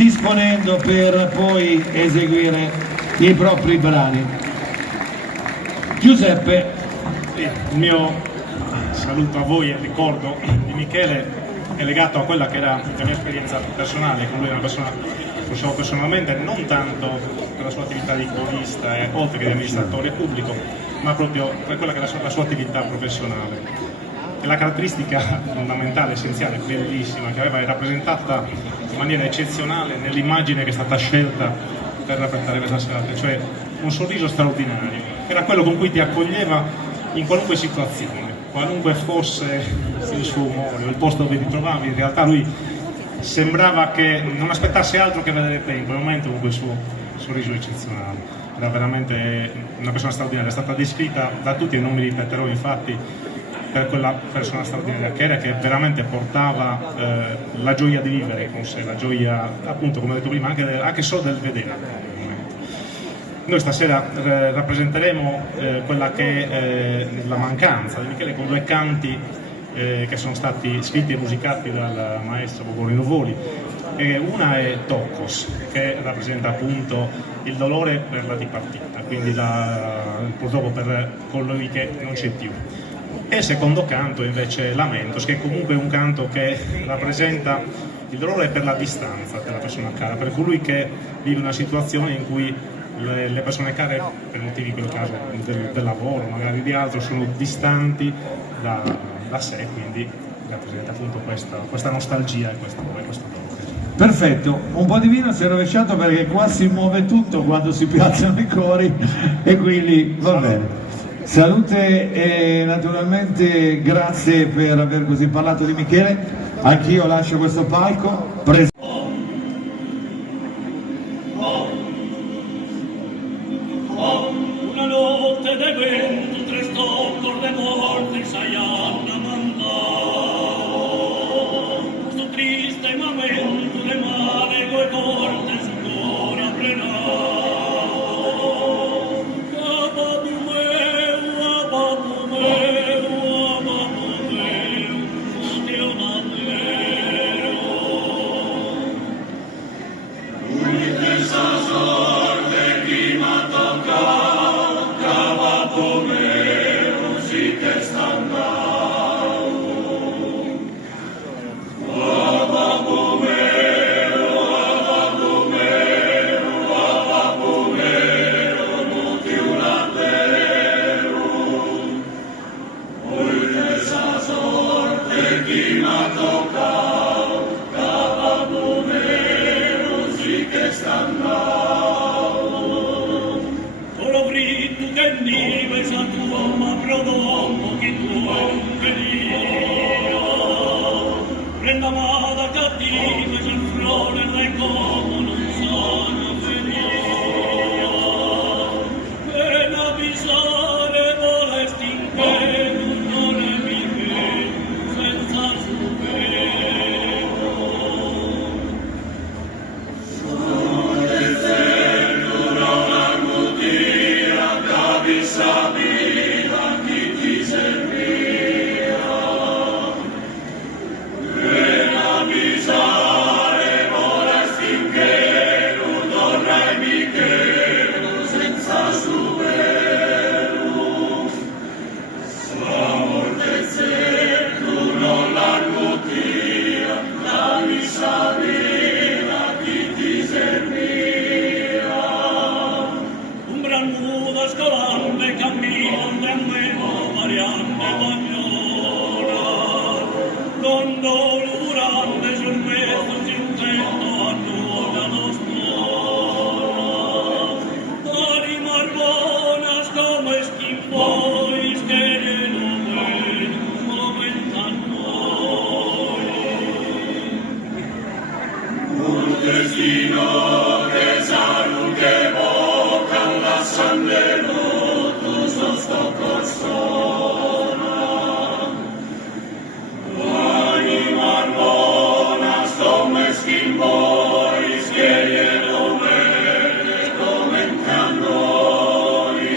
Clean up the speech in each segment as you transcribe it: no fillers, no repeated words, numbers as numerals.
disponendo per poi eseguire i propri brani. Giuseppe. Il mio saluto a voi e il ricordo di Michele è legato a quella che era la mia esperienza personale. Con lui è una persona che conoscevo personalmente, non tanto per la sua attività di corista e oltre che di amministratore pubblico, ma proprio per quella che è la sua attività professionale. E la caratteristica fondamentale, essenziale, bellissima, che aveva rappresentata in maniera eccezionale nell'immagine che è stata scelta per rappresentare questa serata, cioè un sorriso straordinario. Era quello con cui ti accoglieva in qualunque situazione, qualunque fosse il suo umore, il posto dove ti trovavi. In realtà lui sembrava che non aspettasse altro che vedere te in quel momento, con quel suo sorriso eccezionale. Era veramente una persona straordinaria, è stata descritta da tutti e non mi ripeterò infatti per quella persona straordinaria che era, che veramente portava la gioia di vivere con sé, la gioia, appunto, come ho detto prima, anche solo del vedere. Noi stasera rappresenteremo quella che è la mancanza di Michele con due canti che sono stati scritti e musicati dal maestro Bogorino Voli. Una è Toccos, che rappresenta appunto il dolore per la dipartita, quindi purtroppo per colui che non c'è più. E il secondo canto invece è Lamentos, che è comunque un canto che rappresenta il dolore per la distanza della persona cara, per colui che vive una situazione in cui le persone care, per motivi in quel caso del lavoro, magari di altro, sono distanti da sé, quindi rappresenta appunto questa nostalgia e questo dolore. Perfetto, un po' di vino si è rovesciato perché qua si muove tutto quando si piazzano i cori e quindi va bene. Salute e naturalmente grazie per aver così parlato di Michele. Anch'io lascio questo palco. Una notte de vento, tre stoccoli de morte, s'aianna mandò. Questo triste momento de mare, coi corte su cuore aprenò. Ababu meu, Dio davvero. Unite sa sorte chi m'ha toccato, ababu meu, si che st'andau. Ababu meu, mutiu davvero. Unite sa sorte chi m'ha toccato, ababu meu, si che st'andau. Solo fritto che nive sa tua, ma prodommo che tua ungheria. Prenda mada cattiva, c'è il frone, re come non sono felice. Per avvisare volesti in che non è mica senza supero. Sabida chi ti serviva, per avvisare volesti in che non tornerai Michele senza supero. Sua morte se tu non l'armutia, davi sabida chi ti serviva. Un gran muda scolante camminando a meno variante bagnora, con dolo durante sul mezzo si intendo a nuova lo stuono. Anima arbonas come schimpois che non vedo un momento a noi. Un destino che saru che vocan l'assemblea sto corsona. Anima armona sto meschin bois che glielo vede come a noi.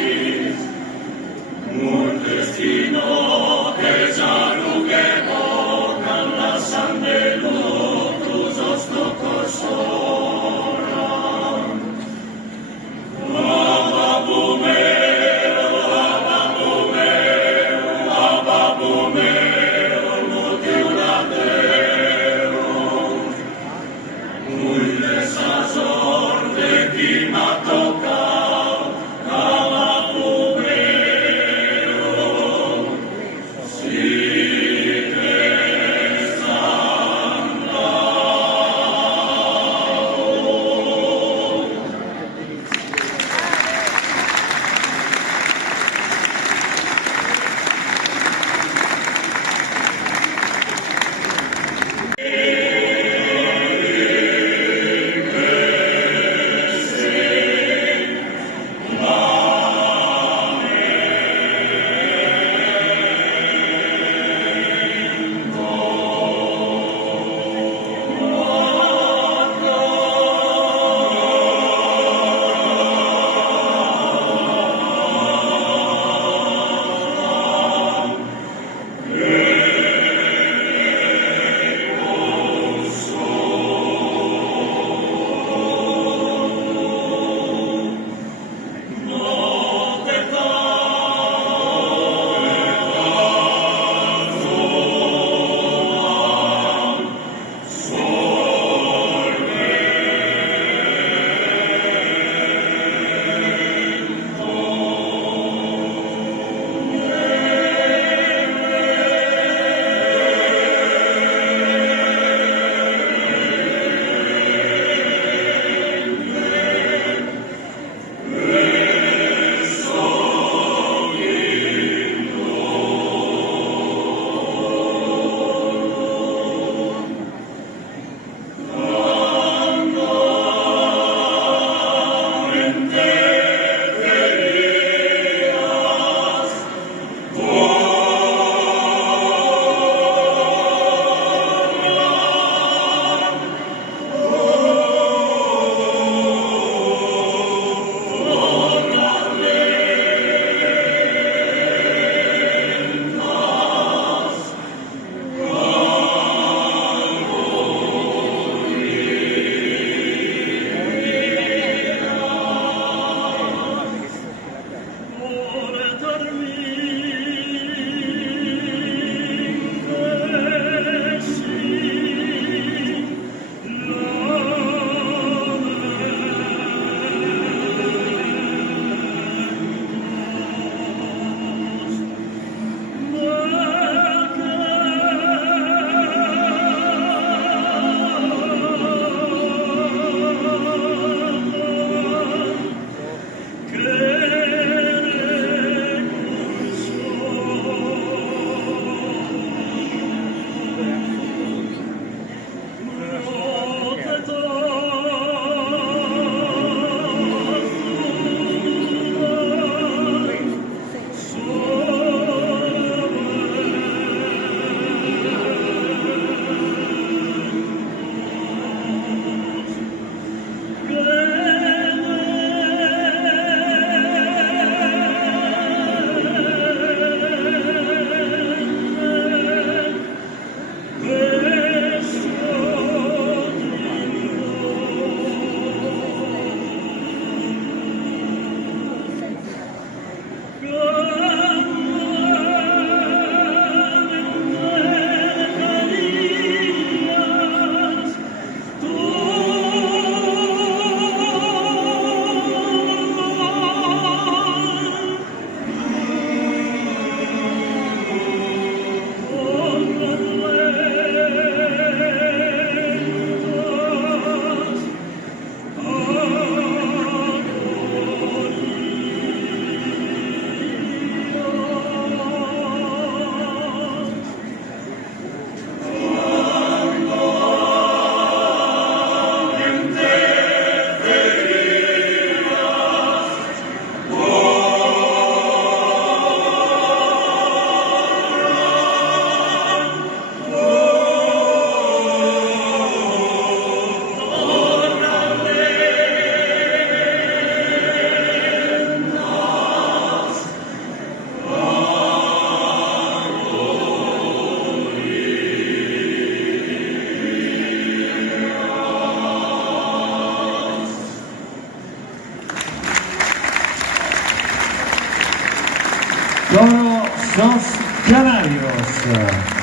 Un destino che saru che vocan la san de sto corsona. Coro Sos Canarios.